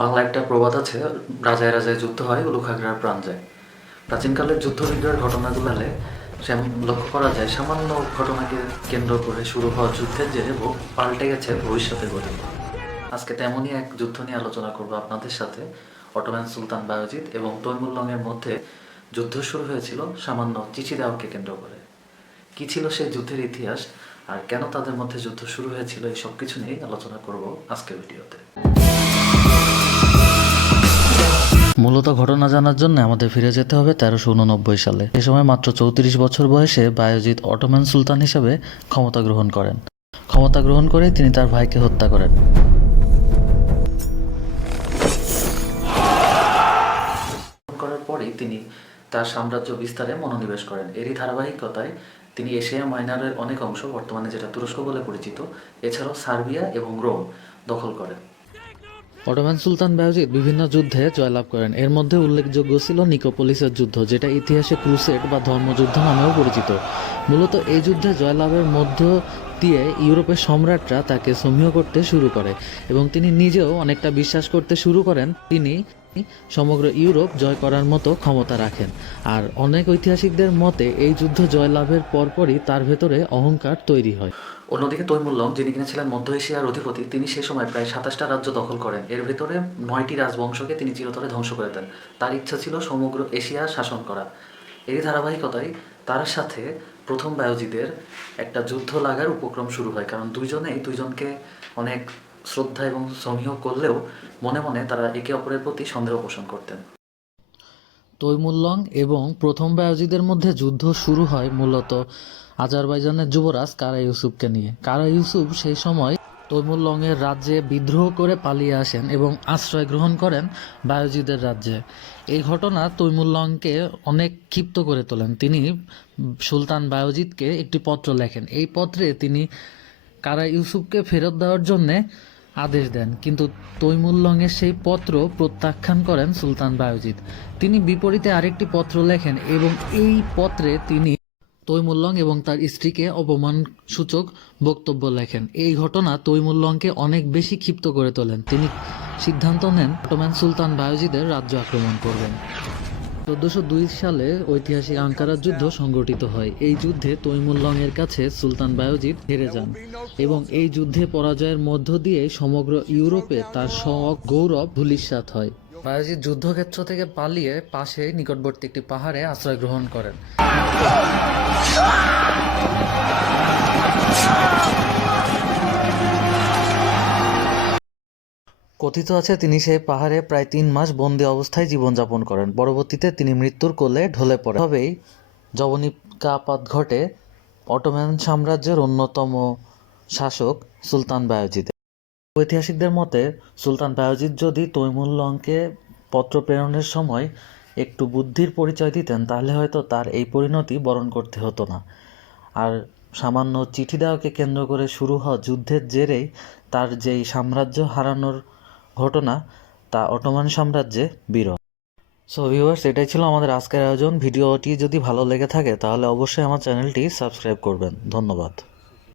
বাংলা একটা প্রবাদ আছে, রাজায় রাজায় যুদ্ধ হয়, উলুখাগড়ার প্রাণ যায়। প্রাচীনকালের যুদ্ধ বিগ্রহের ঘটনাগুলোলে সেম লক্ষ্য করা যায়, সামান্য ঘটনাকে কেন্দ্র করে শুরু হওয়া যুদ্ধের জেরে পাল্টে গেছে ভবিষ্যতে গতি। আজকে তেমনই এক যুদ্ধ নিয়ে আলোচনা করব আপনাদের সাথে। অটোম্যান সুলতান বায়োজিৎ এবং তৈমুল্লংয়ের মধ্যে যুদ্ধ শুরু হয়েছিল, সামান্য চিঠি দেওয়াকে কেন্দ্র করে। কি ছিল সেই যুদ্ধের ইতিহাস আর কেন তাদের মধ্যে যুদ্ধ শুরু হয়েছিল, এই সব কিছু নিয়েই আলোচনা করব আজকের ভিডিওতে। মূলত ঘটনা জানার জন্য আমাদের ফিরে যেতে হবে তেরোশো উননব্বই সালে। এ সময় মাত্র চৌত্রিশ বছর বয়সে বায়োজিৎ অটোম্যান সুলতান হিসেবে ক্ষমতা গ্রহণ করেন। ক্ষমতা গ্রহণ করে তিনি তার ভাইকে হত্যা করেন। করার পরেই তিনি তার সাম্রাজ্য বিস্তারে মনোনিবেশ করেন। এরই ধারাবাহিকতায় তিনি এশিয়া মাইনারের অনেক অংশ, বর্তমানে যেটা তুরস্ক বলে পরিচিত, এছাড়াও সার্বিয়া এবং রোম দখল করেন। অটোম্যান সুলতান বায়োজিৎ বিভিন্ন যুদ্ধে জয়লাভ করেন। এর মধ্যে উল্লেখযোগ্য ছিল নিকোপলিসের যুদ্ধ, যেটা ইতিহাসে ক্রুসেট বা ধর্মযুদ্ধ নামেও পরিচিত। মূলত এই যুদ্ধে জয়লাভের মধ্য দিয়ে ইউরোপের সম্রাটরা তাকে সমীহ করতে শুরু করে এবং তিনি নিজেও অনেকটা বিশ্বাস করতে শুরু করেন। তিনি সমগ্র ইউরোপ জয় করার মতো ক্ষমতা রাখেন। আর অনেক ঐতিহাসিকদের মতে, এই যুদ্ধ জয়লাভের পরপরই তার ভেতরে অহংকার তৈরি হয়। অন্যদিকে তৈমুল্লং যিনি কিনা ছিলেন মধ্য এশিয়ার অধিপতি, তিনি সে সময় প্রায় সাতাশটা রাজ্য দখল করেন। এর ভেতরে নয়টি রাজবংশকে তিনি চিরতরে ধ্বংস করে দেন। তার ইচ্ছা ছিল সমগ্র এশিয়া শাসন করা। এই ধারাবাহিকতায় তার সাথে প্রথম বায়োজিদের একটা যুদ্ধ লাগার উপক্রম শুরু হয়, কারণ দুইজনেই, দুইজনকে অনেক শ্রদ্ধা এবং সমীহ করলেও মনে মনে তারা একে অপরের প্রতি সন্দেহ পোষণ করতেন। তৈমুল্লং এবং প্রথম বায়োজিদের মধ্যে যুদ্ধ শুরু হয় মূলত আজারবাইজানের যুবরাজ কারা ইউসুফকে নিয়ে। কারা ইউসুফ সেই সময় তৈমুল্লংয়ের রাজ্যে বিদ্রোহ করে পালিয়ে আসেন এবং আশ্রয় গ্রহণ করেন বায়োজিদের রাজ্যে। এই ঘটনা তৈমুল্লংকে অনেক ক্ষিপ্ত করে তোলেন। তিনি সুলতান বায়োজিৎকে একটি পত্র লেখেন। এই পত্রে তিনি কারা ইউসুফকে ফেরত দেওয়ার জন্যে আদেশ দেন, কিন্তু তৈমুল্লংয়ের সেই পত্র প্রত্যাখ্যান করেন সুলতান বায়োজিৎ। তিনি বিপরীতে আরেকটি পত্র লেখেন এবং এই পত্রে তিনি তৈমুল্লং এবং তার স্ত্রীকে অপমান সূচক বক্তব্য লেখেন। এই ঘটনা তৈমুল্লংকে অনেক বেশি ক্ষিপ্ত করে তোলেন। তিনি সিদ্ধান্ত নেন অটোম্যান সুলতান বায়োজিদের রাজ্য আক্রমণ করবেন। চোদ্দশো দুই সালে ঐতিহাসিক আঙ্কারার যুদ্ধ সংগঠিত হয়। এই যুদ্ধে তৈমুল্লং এর কাছে সুলতান বায়োজিদ হেরে যান এবং এই যুদ্ধে পরাজয়ের মধ্য দিয়ে সমগ্র ইউরোপে তার শখ, গৌরব ধূলিসাৎ হয়। বায়োজিদ যুদ্ধক্ষেত্র থেকে পালিয়ে পাশে নিকটবর্তী একটি পাহাড়ে আশ্রয় গ্রহণ করেন। কথিত আছে, তিনি সেই পাহাড়ে প্রায় তিন মাস বন্দি অবস্থায় জীবনযাপন করেন। পরবর্তীতে তিনি মৃত্যুর কোলে ঢলে পড়েন। তবেই জবনিকাপাত ঘটে অটোম্যান সাম্রাজ্যের অন্যতম শাসক সুলতান বায়োজিতের ঐতিহাসিকদের মতে, সুলতান বায়োজিৎ যদি তৈমুল্লংকে পত্র প্রেরণের সময় একটু বুদ্ধির পরিচয় দিতেন, তাহলে হয়তো তার এই পরিণতি বরণ করতে হতো না। আর সামান্য চিঠি দেওয়াকে কেন্দ্র করে শুরু হওয়া যুদ্ধের জেরেই তার যেই সাম্রাজ্য হারানোর ঘটনা তা অটোমান সাম্রাজ্যে বিরল। সো ভিউয়ার্স এটাই ছিল আমাদের আজকের আয়োজন। ভিডিওটি যদি ভালো লেগে থাকে, তাহলে অবশ্যই আমার চ্যানেলটি সাবস্ক্রাইব করবেন। ধন্যবাদ।